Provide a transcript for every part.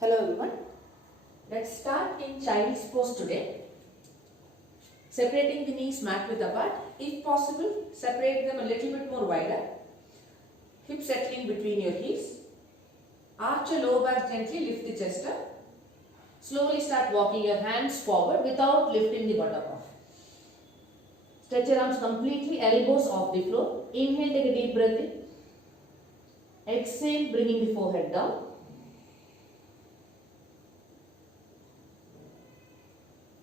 Hello everyone. Let's start in child's pose today. Separating the knees mat width apart. If possible, separate them a little bit more wider. Hips settling between your heels. Arch your lower back gently, lift the chest up. Slowly start walking your hands forward without lifting the buttock off. Stretch your arms completely, elbows off the floor. Inhale, take a deep breath in. Exhale, bringing the forehead down.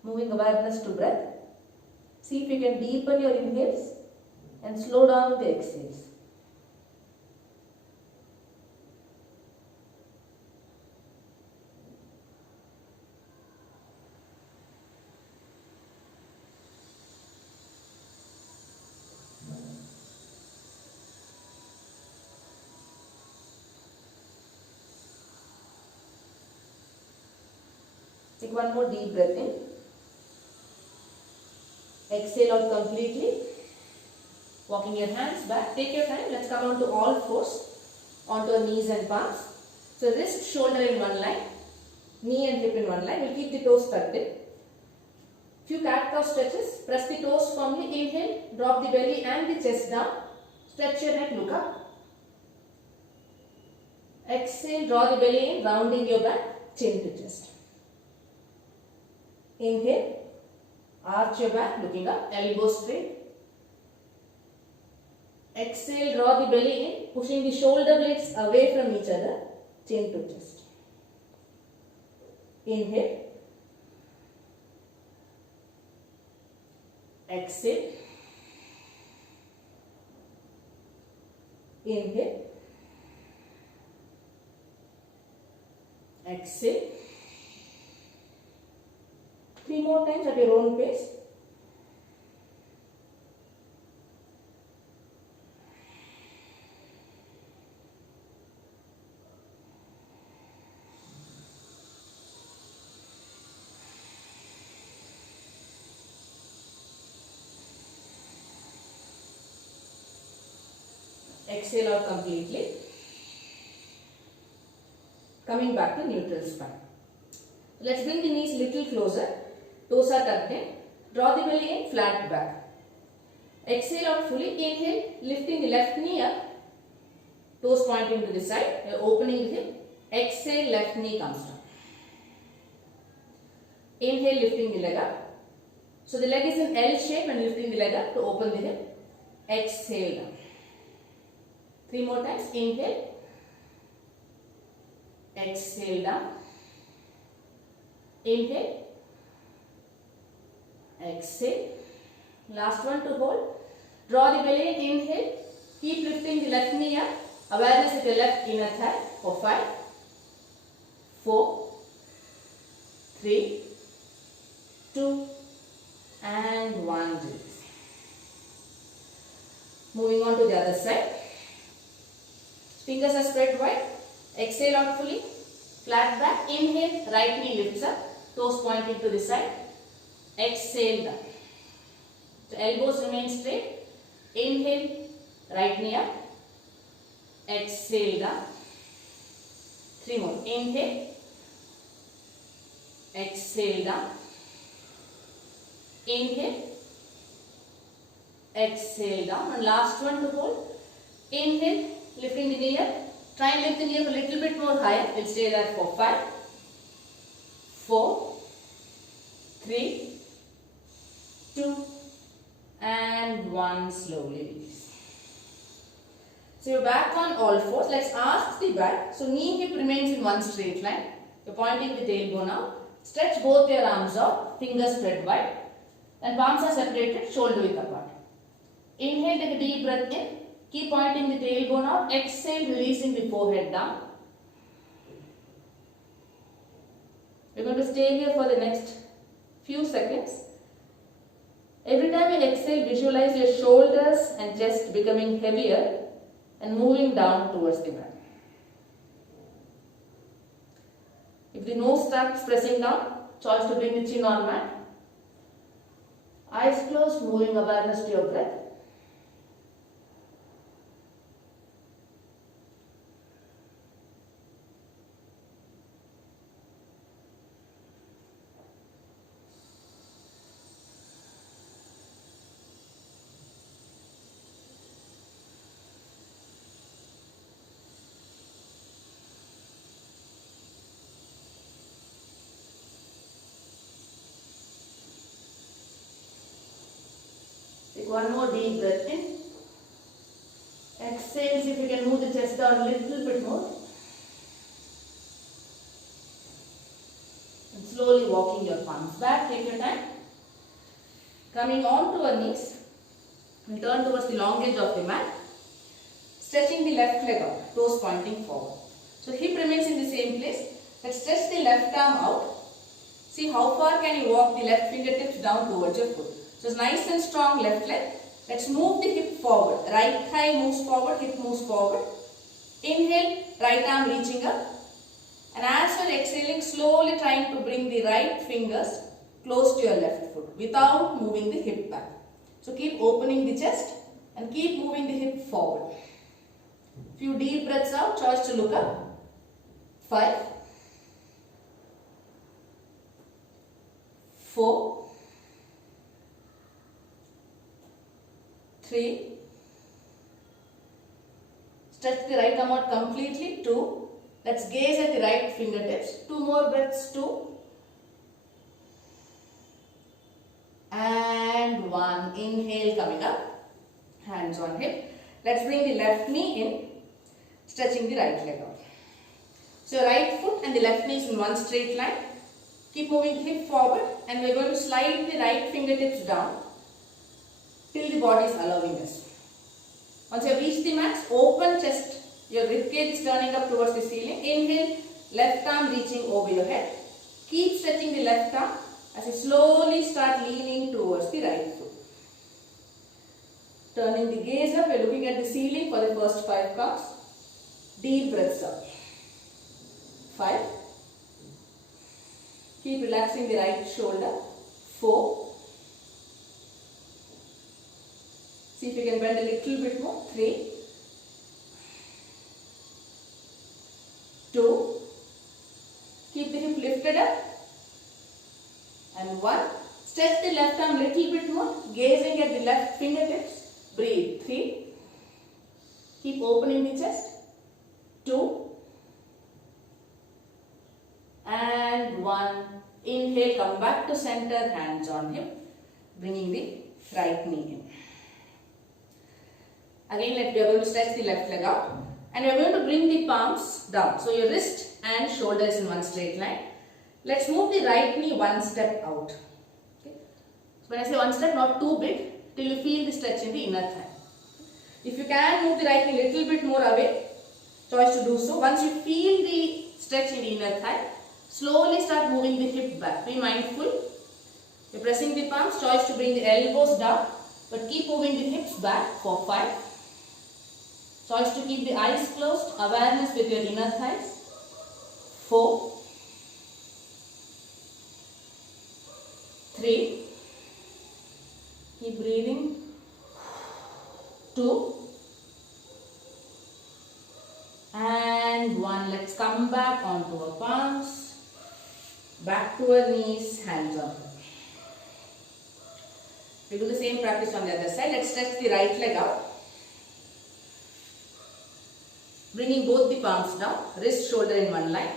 Moving awareness to breath. See if you can deepen your inhales and slow down the exhales. Take one more deep breath in. Exhale out completely. Walking your hands back. Take your time. Let's come on to all fours. Onto our knees and palms. So wrist, shoulder in one line. Knee and hip in one line. We'll keep the toes tucked in. Few cat-cow stretches. Press the toes firmly. Inhale. Drop the belly and the chest down. Stretch your neck. Look up. Exhale. Draw the belly in. Rounding your back. Chin to chest. Inhale. Arch your back, looking up, elbows straight. Exhale, draw the belly in, pushing the shoulder blades away from each other, chin to chest. Inhale. Exhale. Inhale. Exhale. 3 more times at your own pace. Exhale out completely. Coming back to neutral spine. Let's bring the knees little closer. Toes are tucked in. Draw the belly in, flat back. Exhale out fully. Inhale, lifting the left knee up. Toes pointing to the side. You're opening the hip. Exhale, left knee comes down. Inhale, lifting the leg up. So the leg is in L shape and lifting the leg up to open the hip. Exhale down. 3 more times. Inhale. Exhale down. Inhale. Exhale. Last one to hold. Draw the belly in. Inhale. Keep lifting the left knee up. Awareness with the left inner thigh for 5, 4, 3, 2 and 1. Release. Moving on to the other side. Fingers are spread wide. Exhale out fully. Flat back. Inhale. Right knee lifts up. Toes pointing to the side. Exhale down. So elbows remain straight. Inhale, right knee up. Exhale down. 3 more. Inhale. Exhale down. Inhale. Exhale down. And last one to hold. Inhale, lifting the knee up. Try and lift the knee up a little bit more higher. We'll stay there for 5, 4, 3, 2 and 1. Slowly release. So you're back on all fours. Let's ask the back. So knee hip remains in one straight line. You're pointing the tailbone out. Stretch both your arms out. Fingers spread wide. And palms are separated. Shoulder width apart. Inhale, take a deep breath in. Keep pointing the tailbone out. Exhale, releasing the forehead down. You're going to stay here for the next few seconds. Every time you exhale, visualize your shoulders and chest becoming heavier and moving down towards the back. If the nose starts pressing down, choice to bring the chin on mat. Eyes closed, moving awareness to your breath. One more deep breath in. Exhale, see if you can move the chest down a little bit more. And slowly walking your palms back, take your time. Coming on to our knees, we turn towards the long edge of the mat. Stretching the left leg out, toes pointing forward. So hip remains in the same place. Let's stretch the left arm out. See how far can you walk the left fingertips down towards your foot. So nice and strong left leg. Let's move the hip forward. Right thigh moves forward, hip moves forward. Inhale, right arm reaching up. And as you're exhaling, slowly trying to bring the right fingers close to your left foot without moving the hip back. So keep opening the chest and keep moving the hip forward. Few deep breaths out, choice to look up. 5, 4, 3, stretch the right arm out completely. 2, let's gaze at the right fingertips. 2 more breaths. 2 and 1. Inhale, coming up, hands on hip. Let's bring the left knee in, stretching the right leg out. So right foot and the left knee is in one straight line. Keep moving the hip forward and we are going to slide the right fingertips down till the body is allowing us. Once you have reached the max, open chest. Your ribcage is turning up towards the ceiling. Inhale, left arm reaching over your head. Keep stretching the left arm as you slowly start leaning towards the right foot. Turning the gaze up, we are looking at the ceiling for the first 5 counts. Deep breaths up. 5. Keep relaxing the right shoulder. 4. See if you can bend a little bit more. 3. 2. Keep the hip lifted up. And 1. Stretch the left arm a little bit more, gazing at the left fingertips. Breathe. 3. Keep opening the chest. 2. And 1. Inhale, come back to center, hands on hip, bringing the right knee in. Again, we are going to stretch the left leg out and we are going to bring the palms down. So your wrist and shoulder is in one straight line. Let's move the right knee one step out. Okay. So when I say one step, not too big, till you feel the stretch in the inner thigh. If you can move the right knee a little bit more away, choice to do so. Once you feel the stretch in the inner thigh, slowly start moving the hip back. Be mindful. You're pressing the palms, choice to bring the elbows down, but keep moving the hips back for 5. Choice to keep the eyes closed, awareness with your inner thighs. 4, 3, keep breathing. 2 and 1. Let's come back onto our palms. Back to our knees, hands on. We do the same practice on the other side. Let's stretch the right leg out. Bringing both the palms down, wrist, shoulder in one line.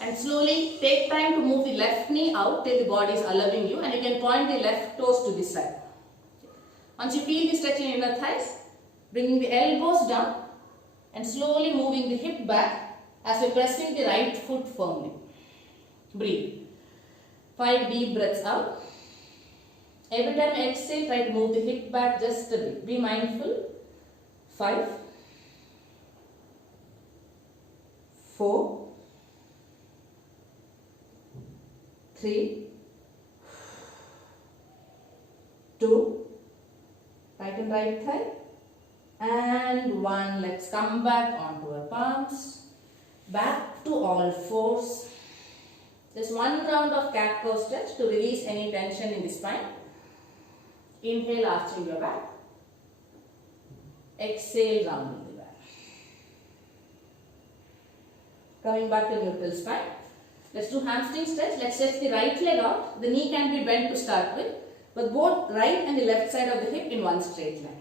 And slowly take time to move the left knee out till the body is allowing you. And you can point the left toes to this side. Once you feel the stretch in inner thighs, bringing the elbows down and slowly moving the hip back as you're pressing the right foot firmly. Breathe. 5 deep breaths out. Every time you exhale, try to move the hip back just a bit. Be mindful. 5, 4, 3, 2, tighten right thigh, and 1. Let's come back onto our palms. Back to all fours. Just one round of cat-cow stretch to release any tension in the spine. Inhale, arching your back. Exhale, rounding the back. Coming back to neutral spine. Let's do hamstring stretch. Let's stretch the right leg out. The knee can be bent to start with, but both right and the left side of the hip in one straight line.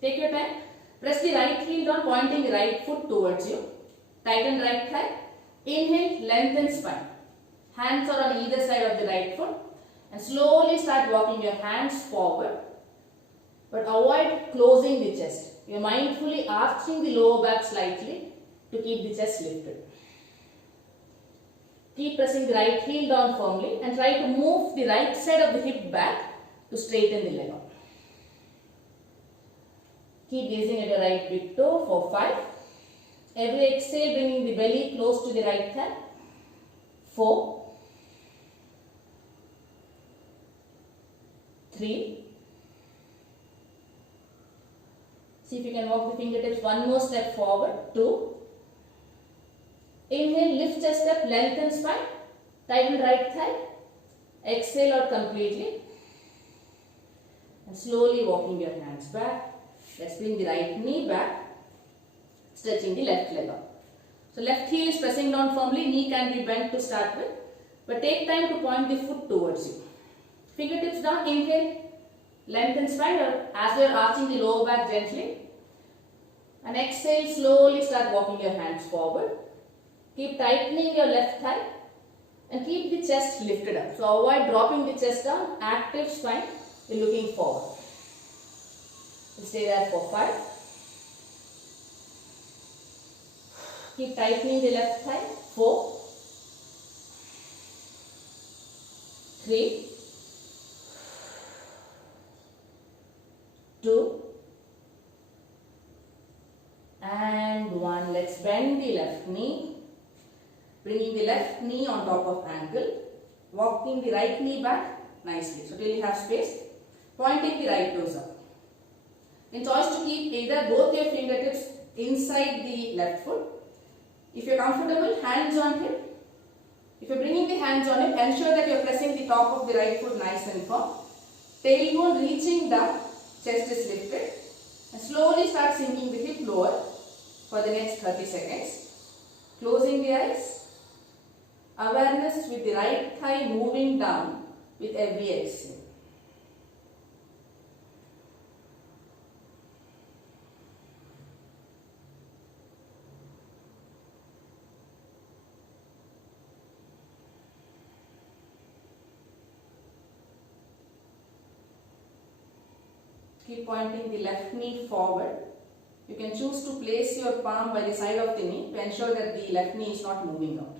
Take your time. Press the right heel down, pointing the right foot towards you. Tighten right thigh. Inhale, lengthen spine. Hands are on either side of the right foot. And slowly start walking your hands forward. but avoid closing the chest. You are mindfully arching the lower back slightly to keep the chest lifted. Keep pressing the right heel down firmly and try to move the right side of the hip back to straighten the leg out. Keep gazing at your right big toe for 5. Every exhale bringing the belly close to the right thigh. 4, 3. See if you can walk the fingertips one more step forward. 2. Inhale, lift chest up, lengthen spine, tighten right thigh. Exhale out completely. And slowly walking your hands back. Let's bring the right knee back, stretching the left leg out. So left heel is pressing down firmly, knee can be bent to start with, but take time to point the foot towards you. Fingertips down, inhale, lengthen spine as you are arching the lower back gently. And exhale, slowly start walking your hands forward. Keep tightening your left thigh and keep the chest lifted up. So avoid dropping the chest down, active spine, you're looking forward. Stay there for 5. Keep tightening the left thigh. 4, 3, 2, and 1. Let's bend the left knee. Bringing the left knee on top of ankle. Walking the right knee back nicely. So till you have space. Pointing the right toes up. In choice to keep either both your fingertips inside the left foot. If you are comfortable, hands on hip. If you are bringing the hands on hip, ensure that you are pressing the top of the right foot nice and firm. Tailbone reaching down, chest is lifted. And slowly start sinking the hip lower for the next 30 seconds. Closing the eyes. Awareness with the right thigh moving down with every exhale. Keep pointing the left knee forward. You can choose to place your palm by the side of the knee to ensure that the left knee is not moving out.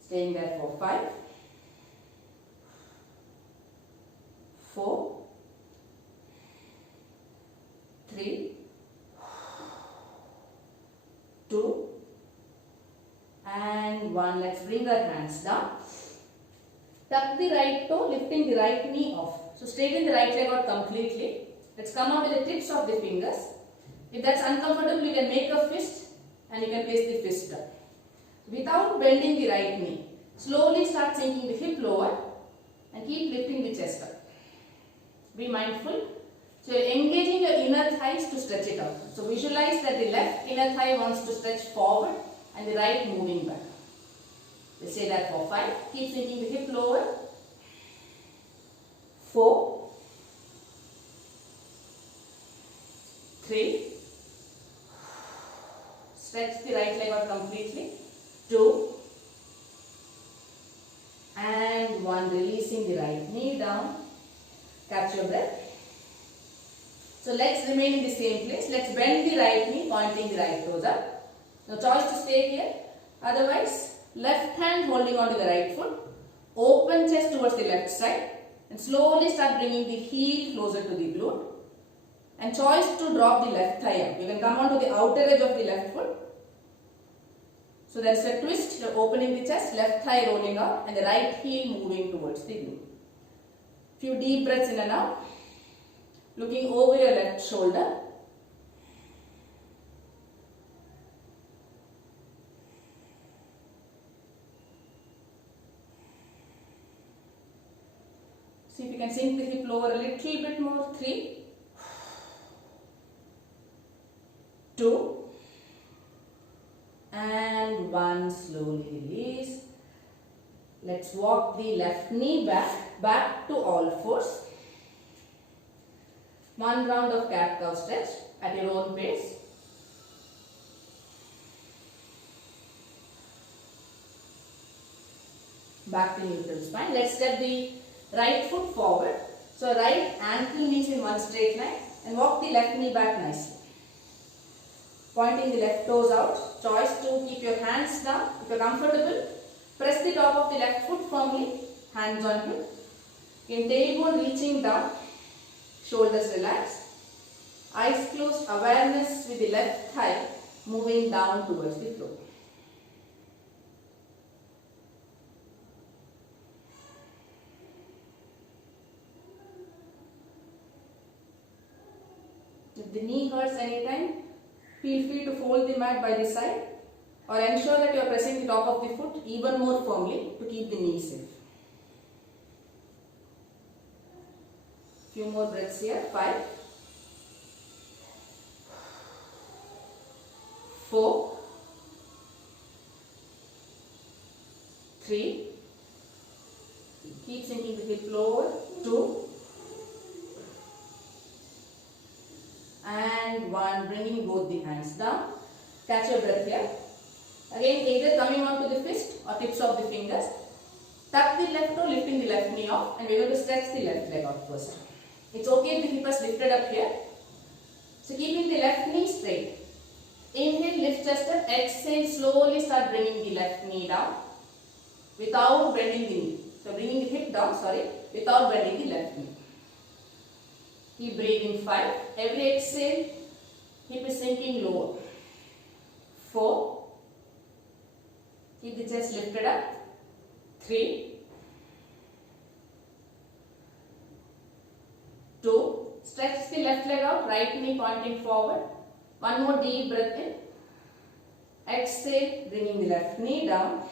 Staying there for 5, 4, 3, 2, and 1. Let's bring our hands down. Tuck the right toe, lifting the right knee off. So straighten the right leg out completely. Let's come out with the tips of the fingers. If that's uncomfortable, you can make a fist and you can place the fist down. Without bending the right knee, slowly start sinking the hip lower and keep lifting the chest up. Be mindful. So you're engaging your inner thighs to stretch it out. So visualize that the left inner thigh wants to stretch forward and the right moving back. Let's say that for 5. Keep sinking the hip lower. 4, 3. Stretch the right leg out completely. 2. And 1. Releasing the right knee down. Catch your breath. So legs remain in the same place. Let's bend the right knee, pointing the right toes up. No choice to stay here. Otherwise, left hand holding on to the right foot. Open chest towards the left side. And slowly start bringing the heel closer to the glute. And choice to drop the left thigh up. You can come on to the outer edge of the left foot. So there is a twist. You are opening the chest, left thigh rolling out, and the right heel moving towards the glute. Few deep breaths in and out. Looking over your left shoulder. See if you can sink the hip lower a little bit more. 3, 2, and 1. Slowly release. Let's walk the left knee back to all fours. 1 round of cat-cow stretch at your own pace. Back to neutral spine. Let's step the right foot forward. So right ankle means in one straight line and walk the left knee back nicely. Pointing the left toes out. Choice to keep your hands down. If you are comfortable, press the top of the left foot firmly, hands on hip. In tailbone reaching down, shoulders relaxed. Eyes closed, awareness with the left thigh moving down towards the floor. If the knee hurts anytime, feel free to fold the mat by the side or ensure that you are pressing the top of the foot even more firmly to keep the knee safe. Few more breaths here. 5, 4, 3, keep sinking the hip lower, 2, and 1, bringing both the hands down. Catch your breath here. Again, either coming onto the fist or tips of the fingers. Tuck the left toe, lifting the left knee off, and we are going to stretch the left leg out first. It's okay if the hip is lifted up here. So keeping the left knee straight. Inhale, lift chest up. Exhale, slowly start bringing the left knee down without bending the knee. So bringing the hip down, without bending the left knee. Keep breathing. 5. Every exhale, hip is sinking lower. 4. Keep the chest lifted up. 3, 2. Stretch the left leg out, right knee pointing forward. One more deep breath in. Exhale, bringing the left knee down.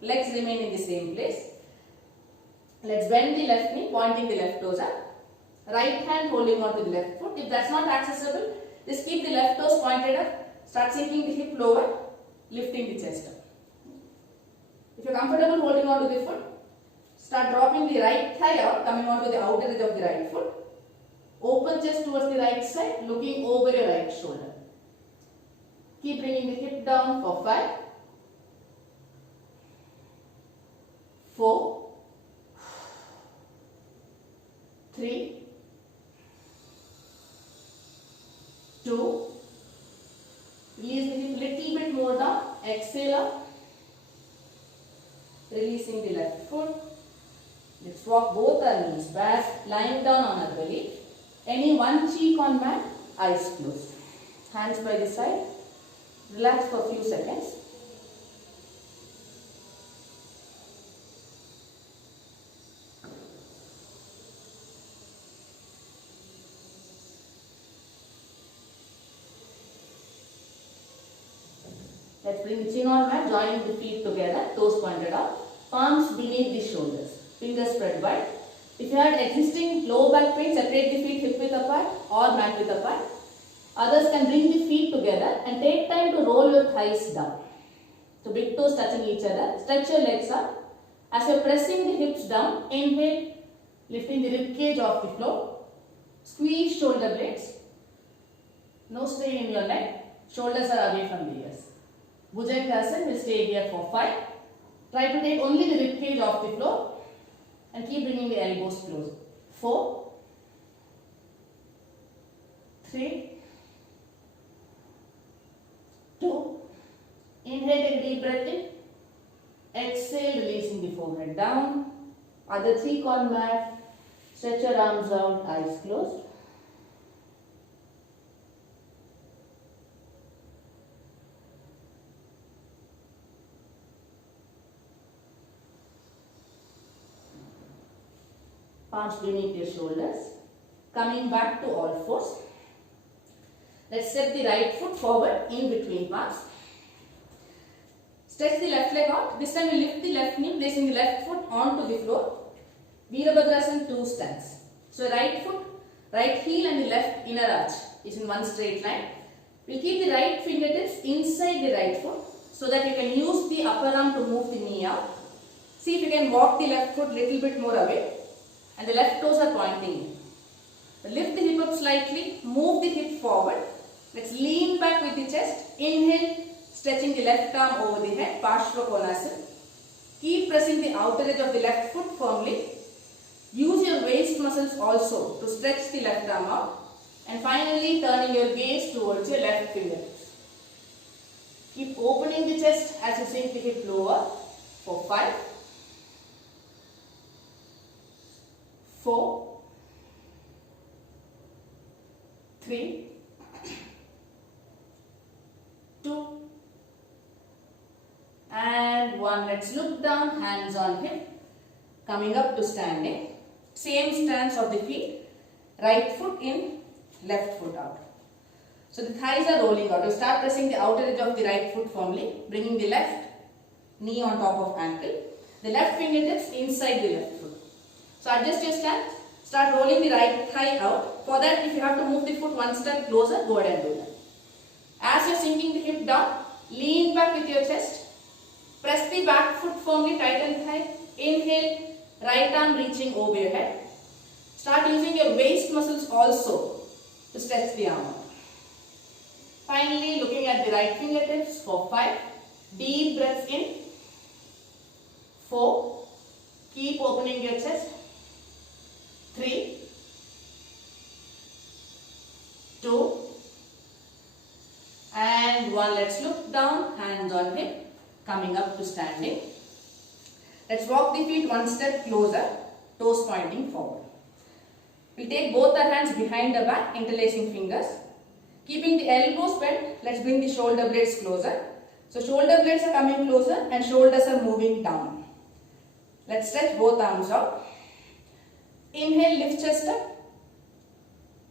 Legs remain in the same place. Let's bend the left knee, pointing the left toes up. Right hand holding on to the left foot. If that's not accessible, just keep the left toes pointed up. Start sinking the hip lower, lifting the chest up. If you're comfortable holding on to the foot, start dropping the right thigh out, coming onto the outer edge of the right foot. Open chest towards the right side, looking over your right shoulder. Keep bringing the hip down for 5, 4, 3, 2, release the hip little bit more down, exhale up, releasing the left foot. Let's walk both our knees back, lying down on our belly. Any one cheek on mat, eyes closed. Hands by the side. Relax for a few seconds. Let's bring the chin on mat, joining the feet together, toes pointed out, palms beneath the shoulders, fingers spread wide. If you had existing low back pain, separate the feet hip width apart or mat width apart. Others can bring the feet together and take time to roll your thighs down. So big toes touching each other. Stretch your legs up. As you are pressing the hips down, inhale, lifting the rib cage off the floor. Squeeze shoulder blades. No strain in your neck. Shoulders are away from the ears. Bhujangasana will stay here for 5. Try to take only the rib cage off the floor and keep bringing the elbows close. 4, 3, 2. Inhale, take a deep breath in. Exhale, releasing the forehead down. Other cheek on mat. Stretch your arms out, eyes closed. Palms beneath your shoulders. Coming back to all fours. Let's step the right foot forward in between palms. Stretch the left leg out. This time we lift the left knee, placing the left foot onto the floor. Virabhadrasana 2 stance. So right foot, right heel and the left inner arch is in one straight line. We'll keep the right fingertips inside the right foot so that you can use the upper arm to move the knee out. See if you can walk the left foot little bit more away. And the left toes are pointing in. Lift the hip up slightly, move the hip forward. Let's lean back with the chest. Inhale, stretching the left arm over the head, Parshva Konasana. Keep pressing the outer edge of the left foot firmly. Use your waist muscles also to stretch the left arm out. And finally, turning your gaze towards your left fingertips. Keep opening the chest as you sink the hip lower for 5, 4, 3, 2, and 1. Let's look down, hands on hip, coming up to standing. Same stance of the feet, right foot in, left foot out. So the thighs are rolling out. You start pressing the outer edge of the right foot firmly, bringing the left knee on top of ankle. The left fingertips inside the left foot. So adjust your stance. Start rolling the right thigh out. For that, if you have to move the foot one step closer, go ahead and do that. As you are sinking the hip down, lean back with your chest. Press the back foot firmly, tighten thigh. Inhale, right arm reaching over your head. Start using your waist muscles also to stretch the arm out. Finally, looking at the right fingertips for 5. Deep breaths in. 4. Keep opening your chest. 3, 2, and 1. Let's look down, hands on hip, coming up to standing. Let's walk the feet one step closer, toes pointing forward. We'll take both our hands behind the back, interlacing fingers. Keeping the elbows bent, let's bring the shoulder blades closer. So shoulder blades are coming closer and shoulders are moving down. Let's stretch both arms out. Inhale, lift chest up.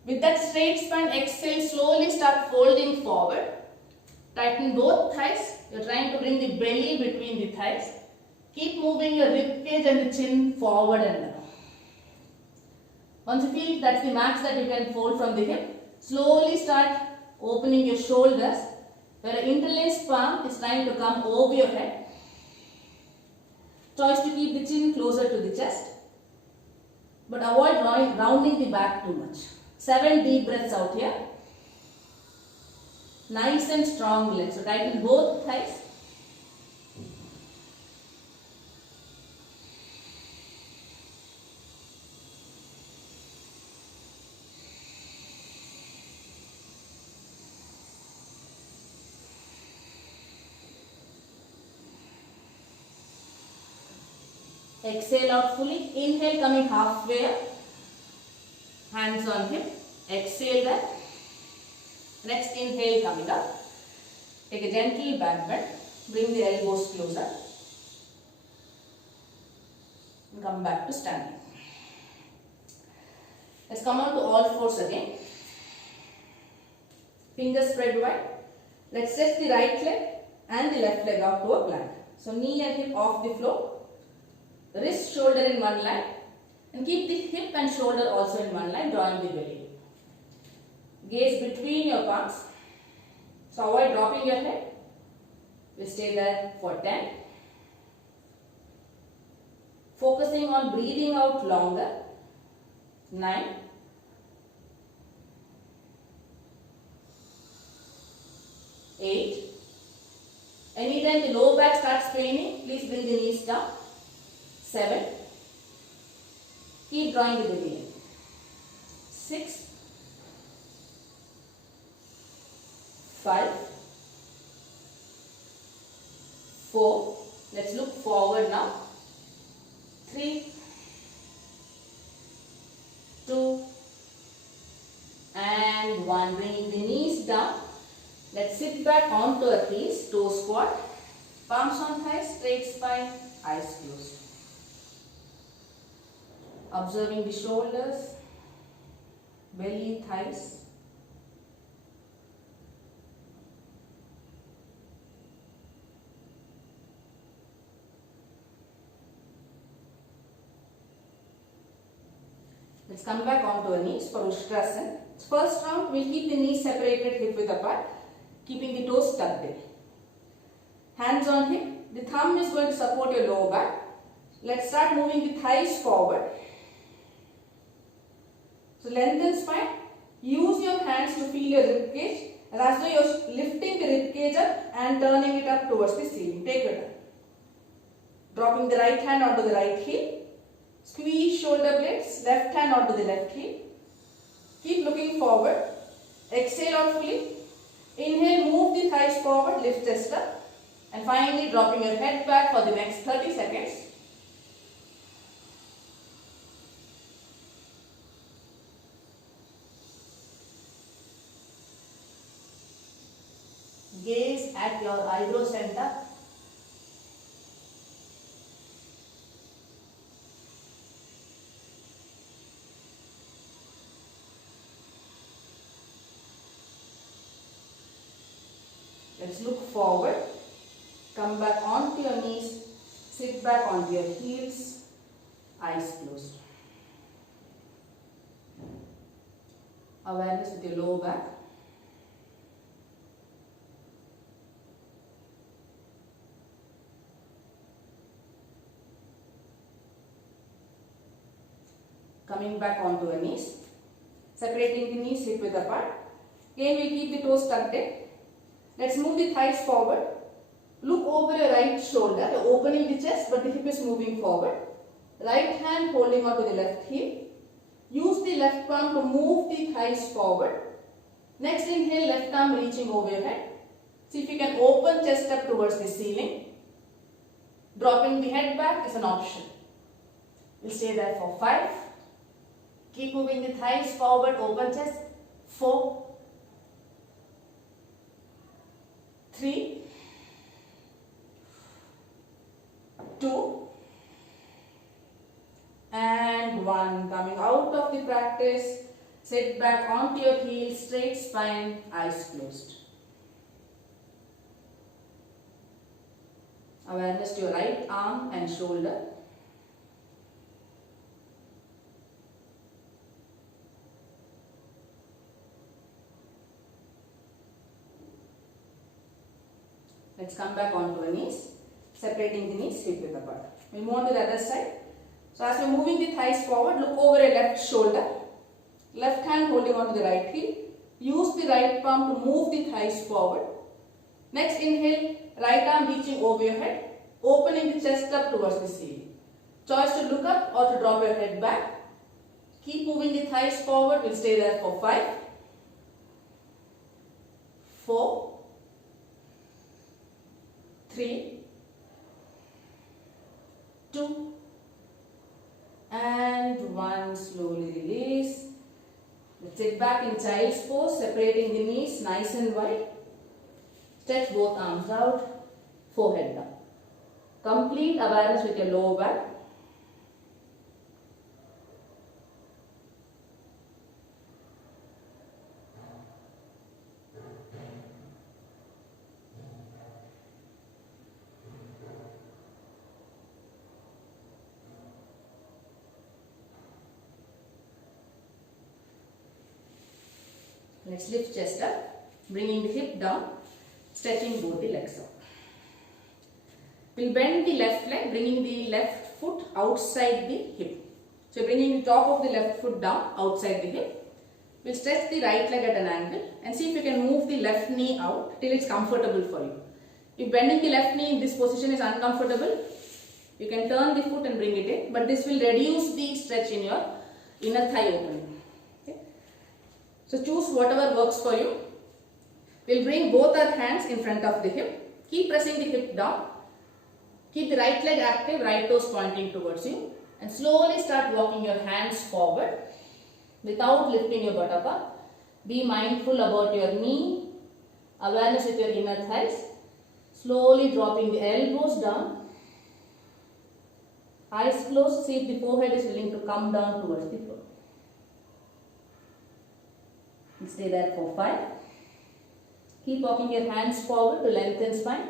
With that straight spine, exhale, slowly start folding forward. Tighten both thighs. You're trying to bring the belly between the thighs. Keep moving your rib cage and the chin forward and down. Once you feel that's the max that you can fold from the hip, slowly start opening your shoulders where an interlaced palm is trying to come over your head. Choice to keep the chin closer to the chest, but avoid rounding the back too much. 7 deep breaths out here. Nice and strong legs. So tighten both thighs. Exhale out fully. Inhale, coming halfway up. Hands on hip. Exhale that. Next inhale, coming up. Take a gentle back bend. Bring the elbows closer. And come back to standing. Let's come on to all fours again. Fingers spread wide. Let's stretch the right leg and the left leg out to a plank. So knee and hip off the floor. Wrist, shoulder in one line, and keep the hip and shoulder also in one line, drawing the belly. Gaze between your palms. So avoid dropping your head. We stay there for 10. Focusing on breathing out longer. 9. 8. Anytime the low back starts paining, please bring the knees down. 7. Keep drawing the belly in. 6. 5. 4. Let's look forward now. 3. 2. And 1. Bringing the knees down. Let's sit back onto our heels, toe squat. Palms on thighs, straight spine, eyes closed. Observing the shoulders, belly, thighs. Let's come back onto our knees for Ustrasana. First round, we'll keep the knees separated hip width apart, keeping the toes tucked in. Hands on hip. The thumb is going to support your lower back. Let's start moving the thighs forward. So lengthen spine. Use your hands to feel your rib cage, as though you're lifting the rib cage up and turning it up towards the ceiling. Take your time. Dropping the right hand onto the right heel. Squeeze shoulder blades, left hand onto the left heel. Keep looking forward. Exhale out fully. Inhale, move the thighs forward, lift chest up. And finally dropping your head back for the next 30 seconds. Gaze at your eyebrow center. Let's look forward. Come back onto your knees. Sit back onto your heels. Eyes closed. Awareness with your lower back. Coming back onto your knees. Separating the knees hip width apart. Again we keep the toes tucked in. Let's move the thighs forward. Look over your right shoulder. You're opening the chest but the hip is moving forward. Right hand holding onto the left heel. Use the left palm to move the thighs forward. Next inhale, left arm reaching over your head. See if you can open chest up towards the ceiling. Dropping the head back is an option. We'll stay there for 5. Keep moving the thighs forward, open chest. 4, 3, 2, and 1. Coming out of the practice, sit back onto your heels, straight spine, eyes closed. Awareness to your right arm and shoulder. Let's come back onto our knees, separating the knees hip width apart. We'll move on to the other side. So as you're moving the thighs forward, look over your left shoulder. Left hand holding onto the right heel. Use the right palm to move the thighs forward. Next inhale, right arm reaching over your head, opening the chest up towards the ceiling. Choice to look up or to drop your head back. Keep moving the thighs forward. We'll stay there for 5, 4, 3, 2, and 1. Slowly release. Let's sit back in child's pose, separating the knees nice and wide. Stretch both arms out, forehead down. Complete awareness with your lower back. Let's lift chest up, bringing the hip down, stretching both the legs out. We'll bend the left leg, bringing the left foot outside the hip. So bringing the top of the left foot down, outside the hip. We'll stretch the right leg at an angle and see if you can move the left knee out till it's comfortable for you. If bending the left knee in this position is uncomfortable, you can turn the foot and bring it in, but this will reduce the stretch in your inner thigh opening. So choose whatever works for you. We'll bring both our hands in front of the hip. Keep pressing the hip down. Keep the right leg active, right toes pointing towards you. And slowly start walking your hands forward without lifting your butt up. Be mindful about your knee. Awareness with your inner thighs. Slowly dropping the elbows down. Eyes closed. See if the forehead is willing to come down towards the floor. Stay there for 5. Keep walking your hands forward to lengthen spine.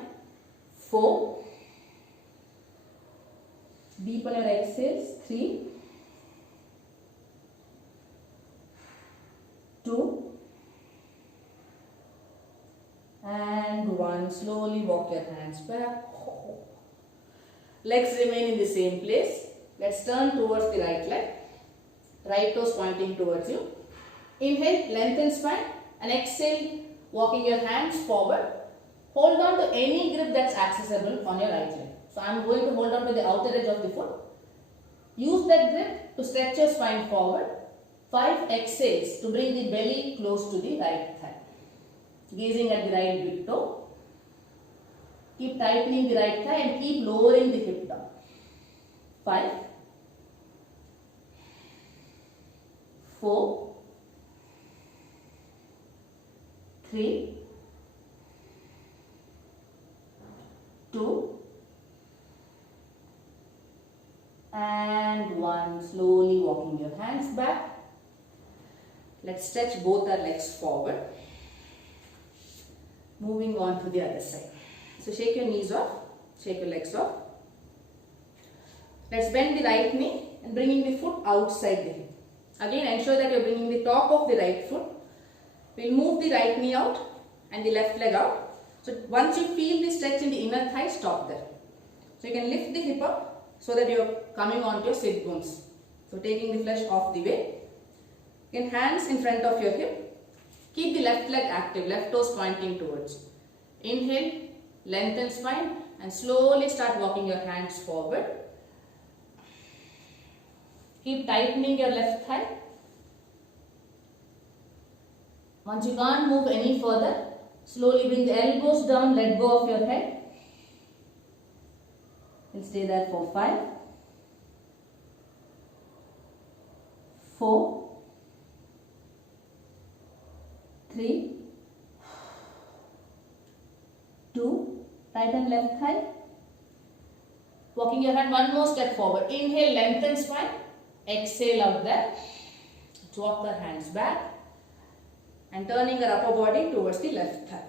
4. Deepen your exhales. 3, 2, and 1. Slowly walk your hands back. Legs remain in the same place. Let's turn towards the right leg. Right toes pointing towards you. Inhale, lengthen spine, and exhale, walking your hands forward. Hold on to any grip that's accessible on your right leg. So I am going to hold on to the outer edge of the foot. Use that grip to stretch your spine forward. 5 exhales to bring the belly close to the right thigh. Gazing at the right big toe. Keep tightening the right thigh and keep lowering the hip down. 5, 4, 3, 2, and 1. Slowly walking your hands back. Let's stretch both our legs forward. Moving on to the other side. So shake your knees off, shake your legs off. Let's bend the right knee and bringing the foot outside the hip. Again, ensure that you're bringing the top of the right foot. We'll move the right knee out and the left leg out. So once you feel the stretch in the inner thigh, stop there. So you can lift the hip up so that you're coming onto your sit bones. So taking the flesh off the way. Again, hands in front of your hip. Keep the left leg active, left toes pointing towards. Inhale, lengthen spine and slowly start walking your hands forward. Keep tightening your left thigh. Once you can't move any further, slowly bring the elbows down, let go of your head. We'll stay there for 5, 4, 3, 2, tighten left thigh. Walking your hand one more step forward. Inhale, lengthen spine. Exhale out there. Walk our hands back and turning our upper body towards the left thigh.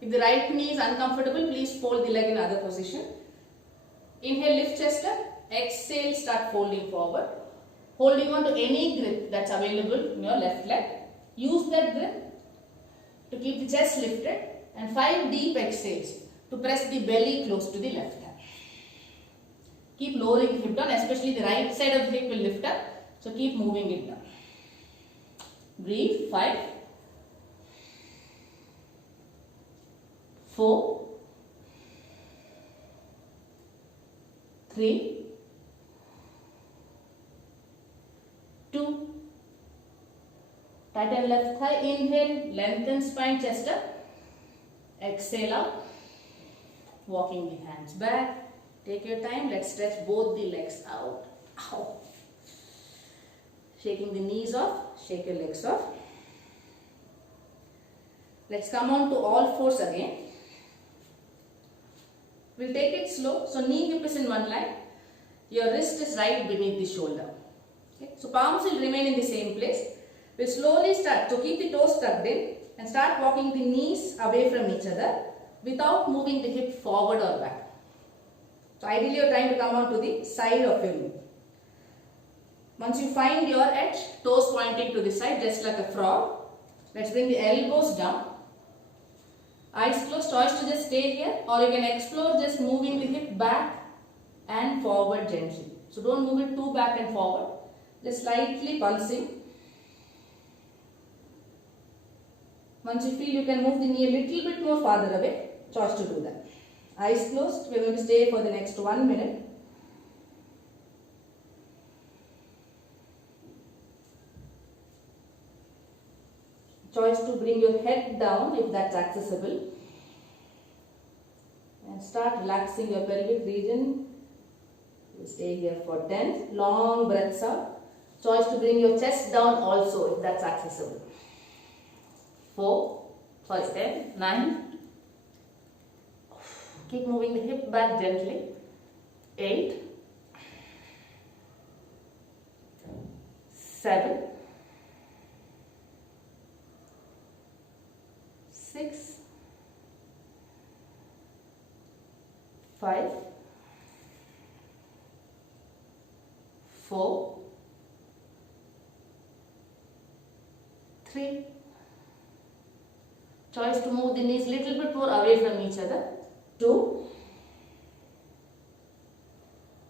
If the right knee is uncomfortable, please fold the leg in other position. Inhale, lift chest up. Exhale, start folding forward. Holding on to any grip that's available in your left leg. Use that grip to keep the chest lifted and 5 deep exhales to press the belly close to the left thigh. Keep lowering the hip down, especially the right side of the hip will lift up. So keep moving it down. Breathe. 5, 4, 3, 2. Tighten left thigh. Inhale, lengthen spine, chest up. Exhale out. Walking the hands back. Take your time. Let's stretch both the legs out. Ow. Shaking the knees off. Shake your legs off. Let's come on to all fours again. We'll take it slow. So knee hip is in one line. Your wrist is right beneath the shoulder. Okay. So palms will remain in the same place. We'll slowly start. So keep the toes tucked in and start walking the knees away from each other without moving the hip forward or back. So ideally you're trying to come on to the side of your knee. Once you find your edge, toes pointing to the side just like a frog. Let's bring the elbows down. Eyes closed, choice to just stay here or you can explore just moving the hip back and forward gently. So don't move it too back and forward. Just slightly pulsing. Once you feel you can move the knee a little bit more farther away, choice to do that. Eyes closed, we are going to stay for the next 1 minute. Choice to bring your head down if that's accessible. And start relaxing your pelvic region. We'll stay here for 10. Long breaths out. Choice to bring your chest down also if that's accessible. 10, 9. Keep moving the hip back gently. 8, 7, 6, 5, 4, 3. Choice to move the knees a little bit more away from each other. 2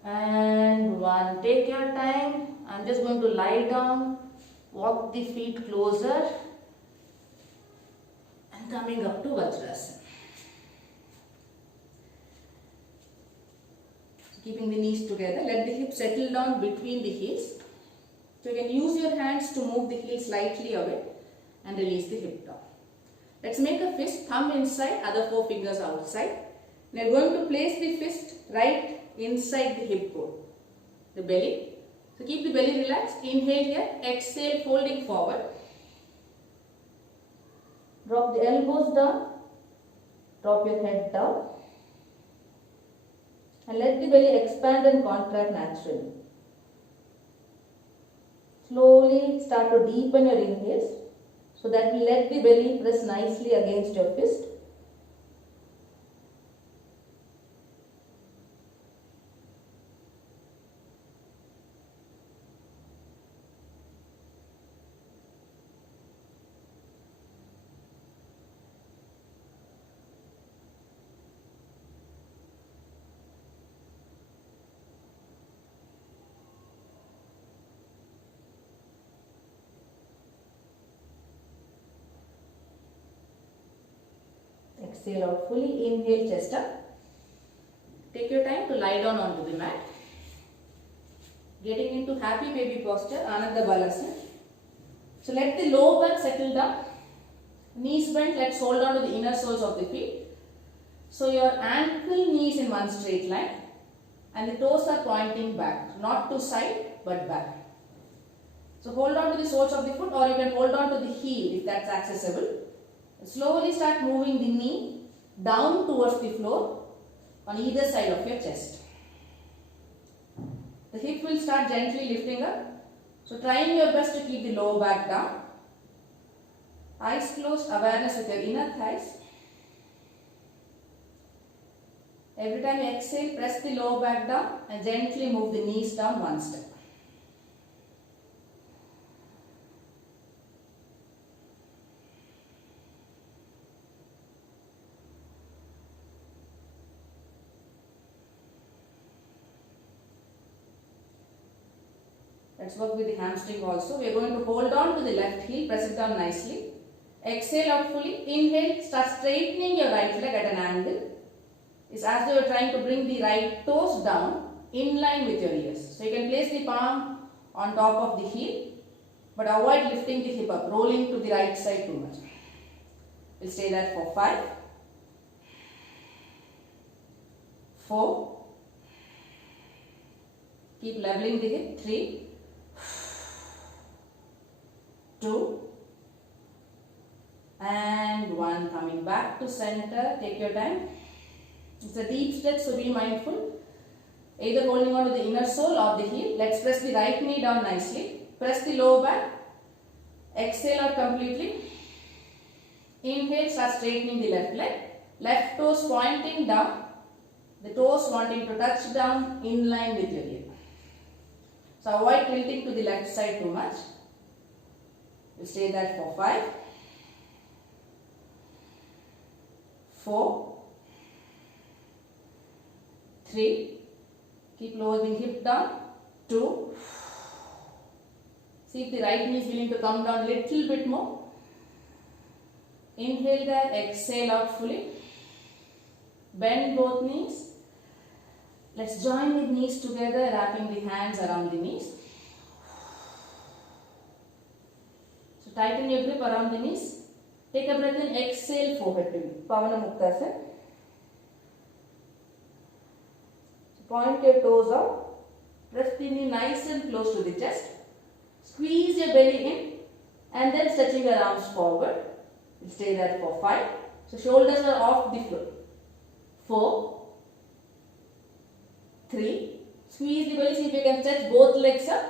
and 1. Take your time. I'm just going to lie down, walk the feet closer and coming up to Vajrasana. Keeping the knees together, let the hip settle down between the heels. So you can use your hands to move the heel slightly away and release the hip down. Let's make a fist, thumb inside, other 4 fingers outside. We are going to place the fist right inside the hip bone, the belly. So keep the belly relaxed. Inhale here, exhale, folding forward. Drop the elbows down, drop your head down. And let the belly expand and contract naturally. Slowly start to deepen your inhales so that will let the belly press nicely against your fist. Exhale out fully, inhale chest up. Take your time to lie down onto the mat. Getting into happy baby posture, Ananda Balasana. So let the lower back settle down. Knees bent, let's hold on to the inner soles of the feet. So your ankle knees in one straight line and the toes are pointing back, not to side but back. So hold on to the soles of the foot, or you can hold on to the heel if that's accessible. Slowly start moving the knee down towards the floor on either side of your chest. The hip will start gently lifting up. So trying your best to keep the lower back down. Eyes closed, awareness with your inner thighs. Every time you exhale, press the lower back down and gently move the knees down one step. Let's work with the hamstring also. We are going to hold on to the left heel, press it down nicely. Exhale out fully. Inhale, start straightening your right leg at an angle. It's as though you are trying to bring the right toes down in line with your ears. So you can place the palm on top of the heel, but avoid lifting the hip up, rolling to the right side too much. We'll stay there for 5, 4, keep leveling the hip, 3, 2 and 1. Coming back to center, take your time. It's a deep stretch, so be mindful. Either holding on to the inner sole or the heel. Let's press the right knee down nicely. Press the lower back. Exhale out completely. Inhale, start straightening the left leg. Left toes pointing down. The toes wanting to touch down in line with your ear. So avoid tilting to the left side too much. We'll stay there for 5, 4, 3, keep lowering hip down, 2, see if the right knee is willing to come down a little bit more. Inhale there, exhale out fully. Bend both knees. Let's join the knees together, wrapping the hands around the knees. So tighten your grip around the knees. Take a breath in, exhale, forehead to knee. Pavana Muktasana. So point your toes out. Press the knee nice and close to the chest. Squeeze your belly in and then stretching your arms forward. We'll stay there for 5. So shoulders are off the floor. 4, 3. Squeeze the belly, see if you can stretch both legs up.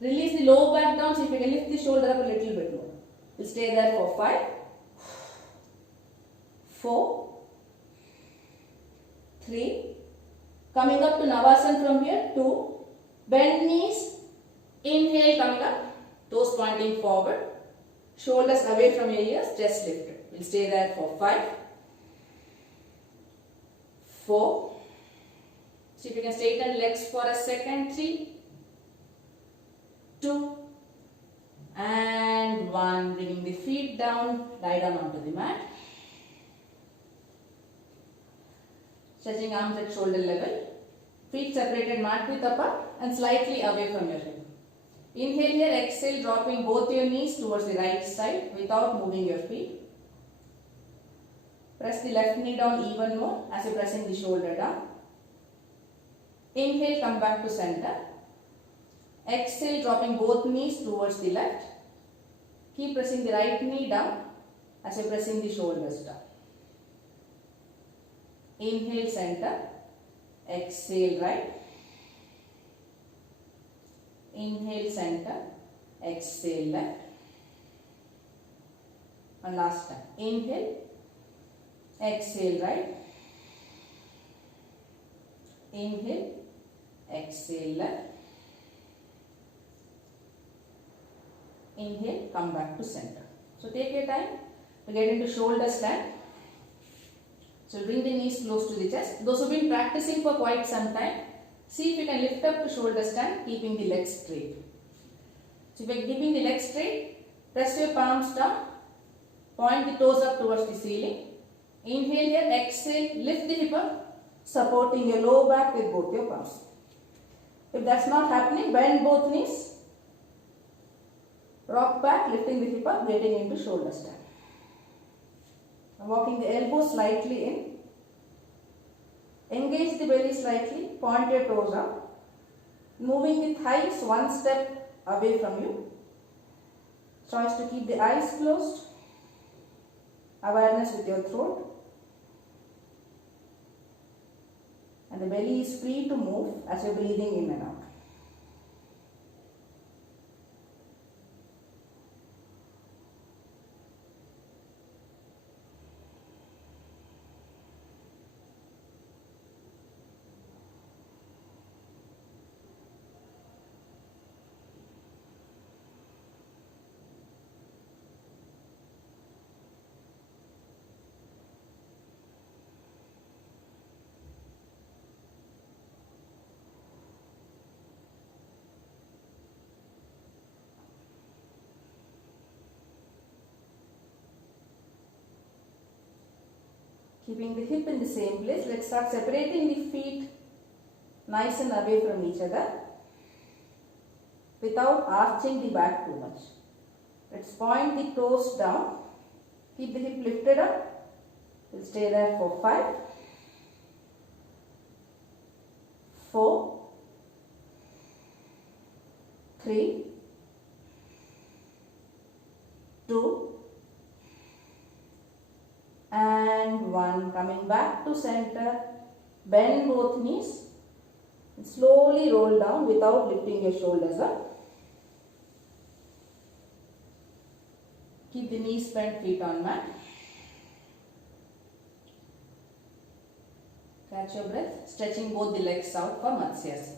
Release the lower back down, see if you can lift the shoulder up a little bit more. We'll stay there for 5, 4, 3. Coming up to Navasana from here, 2. Bend knees. Inhale, coming up. Toes pointing forward. Shoulders away from your ears, chest lifted. We'll stay there for 5, 4. See if you can straighten legs for a second. 3, 2 and 1. Bringing the feet down, lie down onto the mat. Stretching arms at shoulder level. Feet separated mat width apart and slightly away from your hip. Inhale here, exhale, dropping both your knees towards the right side without moving your feet. Press the left knee down even more as you're pressing the shoulder down. Inhale, come back to center. Exhale, dropping both knees towards the left. Keep pressing the right knee down as you're pressing the shoulders down. Inhale, center. Exhale, right. Inhale, center. Exhale, left. And last time. Inhale. Exhale, right. Inhale. Exhale, left. Inhale, come back to center. So take your time to get into shoulder stand. So bring the knees close to the chest. Those who have been practicing for quite some time, see if you can lift up to shoulder stand, keeping the legs straight. So if you are keeping the legs straight, press your palms down, point the toes up towards the ceiling. Inhale here, exhale, lift the hip up, supporting your lower back with both your palms. If that's not happening, bend both knees. Rock back, lifting the hip up, getting into shoulder stand. Walking the elbows slightly in. Engage the belly slightly, point your toes up. Moving the thighs one step away from you. Choice to keep the eyes closed. Awareness with your throat. And the belly is free to move as you're breathing in and out. Keeping the hip in the same place, let's start separating the feet nice and away from each other without arching the back too much. Let's point the toes down, keep the hip lifted up, we'll stay there for 5, 4, 3, 2, and 1. Coming back to center, bend both knees and slowly roll down without lifting your shoulders up. Keep the knees bent, feet on mat. Catch your breath, stretching both the legs out for Matsyasana.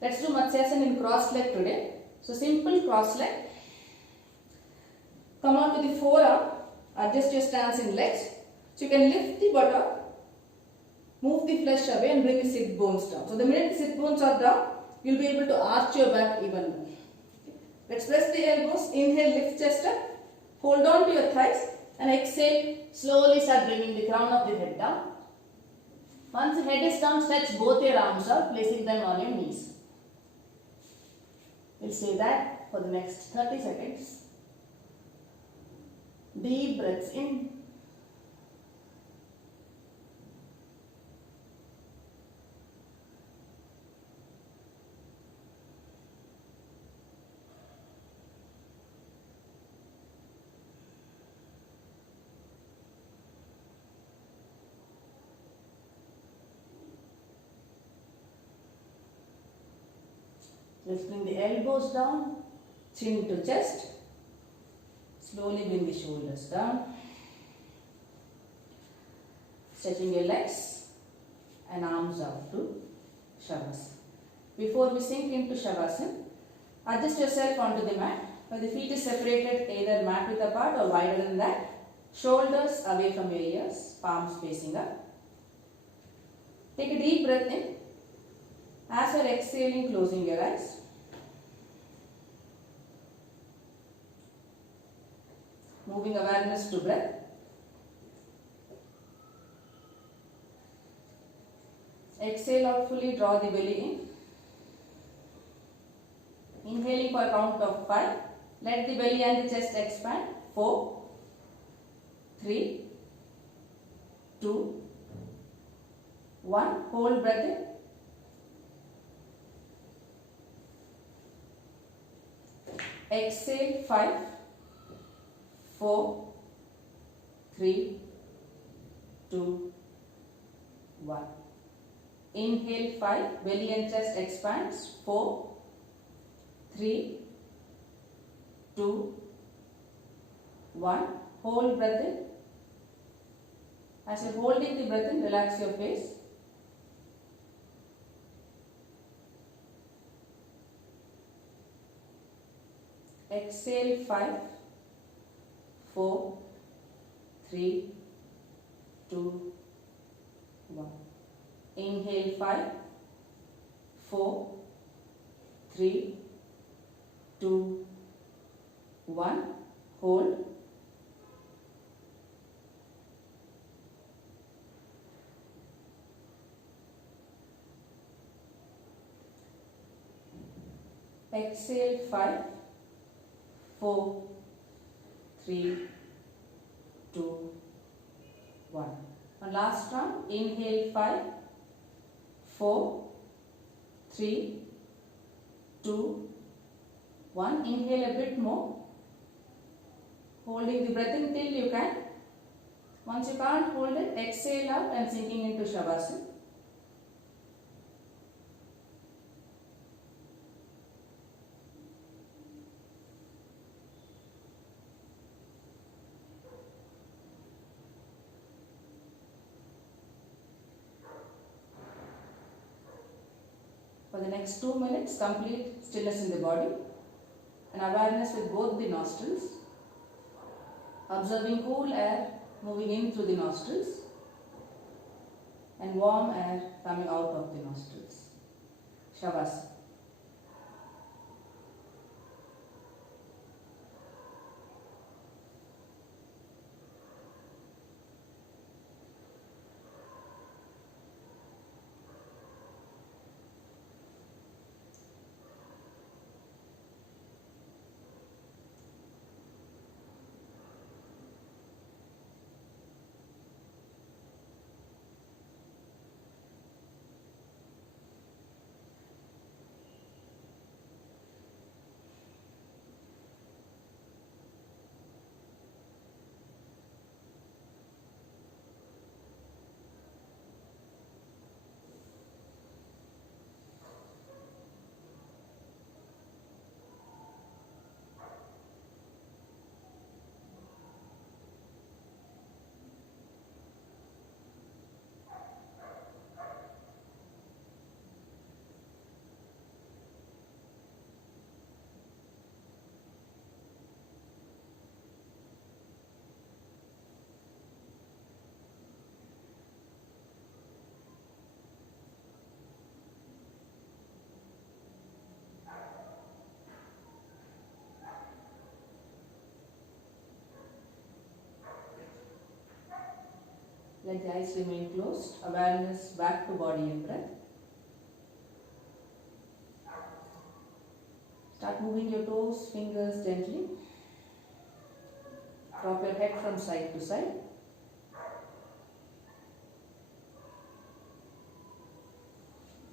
Let's do Matsyasana in cross leg today. So simple cross leg. Come on to the forearm, adjust your stance in legs. So you can lift the buttock, move the flesh away and bring the sit bones down. So the minute the sit bones are down, you'll be able to arch your back even more. Let's press the elbows, inhale, lift chest up, hold on to your thighs and exhale, slowly start bringing the crown of the head down. Once the head is down, stretch both your arms out, placing them on your knees. We'll say that for the next 30 seconds. Deep breaths in. Let's bring the elbows down, chin to chest. Slowly bring the shoulders down. Stretching your legs and arms out to Shavasana. Before we sink into Shavasana, adjust yourself onto the mat. Where the feet is separated either mat width apart or wider than that. Shoulders away from your ears, palms facing up. Take a deep breath in. As you are exhaling, closing your eyes. Moving awareness to breath. Exhale out fully, draw the belly in. Inhaling for a count of 5. Let the belly and the chest expand. 4, 3, 2, 1. Hold breath in. Exhale 5, 4, 3, 2, 1. Inhale 5, belly and chest expands. 4, 3, 2, 1. Hold breath in. As you're holding the breath in, relax your face. Exhale 5, 4, 3, 2, 1. Inhale 5, 4, 3, 2, 1. Hold. Exhale 5, 4, 3, 2, 1. One last round. Inhale 5, 4, 3, 2, 1. Inhale a bit more. Holding the breath in till you can. Once you can't hold it, exhale out and sinking into Shavasana. For the next 2 minutes, complete stillness in the body and awareness with both the nostrils. Observing cool air moving in through the nostrils and warm air coming out of the nostrils. Shavasana. Let the eyes remain closed. Awareness back to body and breath. Start moving your toes, fingers gently. Drop your head from side to side.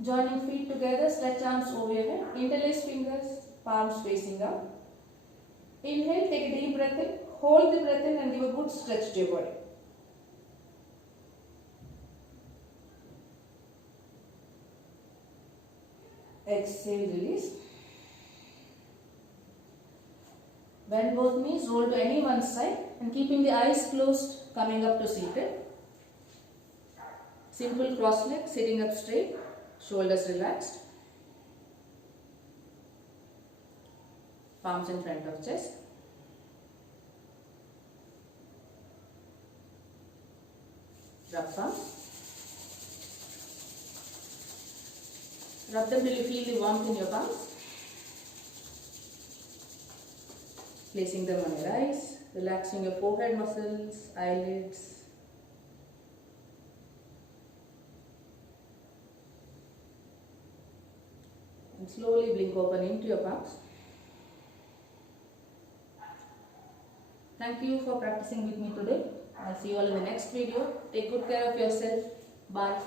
Joining feet together, stretch arms over your head. Interlace fingers, palms facing up. Inhale, take a deep breath in. Hold the breath in and give a good stretch to your body. Exhale, release. Bend both knees, roll to any one side and keeping the eyes closed, coming up to seated. Simple cross legs, sitting up straight, shoulders relaxed. Palms in front of chest. Rub palms. Rub them till you feel the warmth in your palms. Placing them on your eyes, relaxing your forehead muscles, eyelids. And slowly blink open into your palms. Thank you for practicing with me today. I'll see you all in the next video. Take good care of yourself. Bye.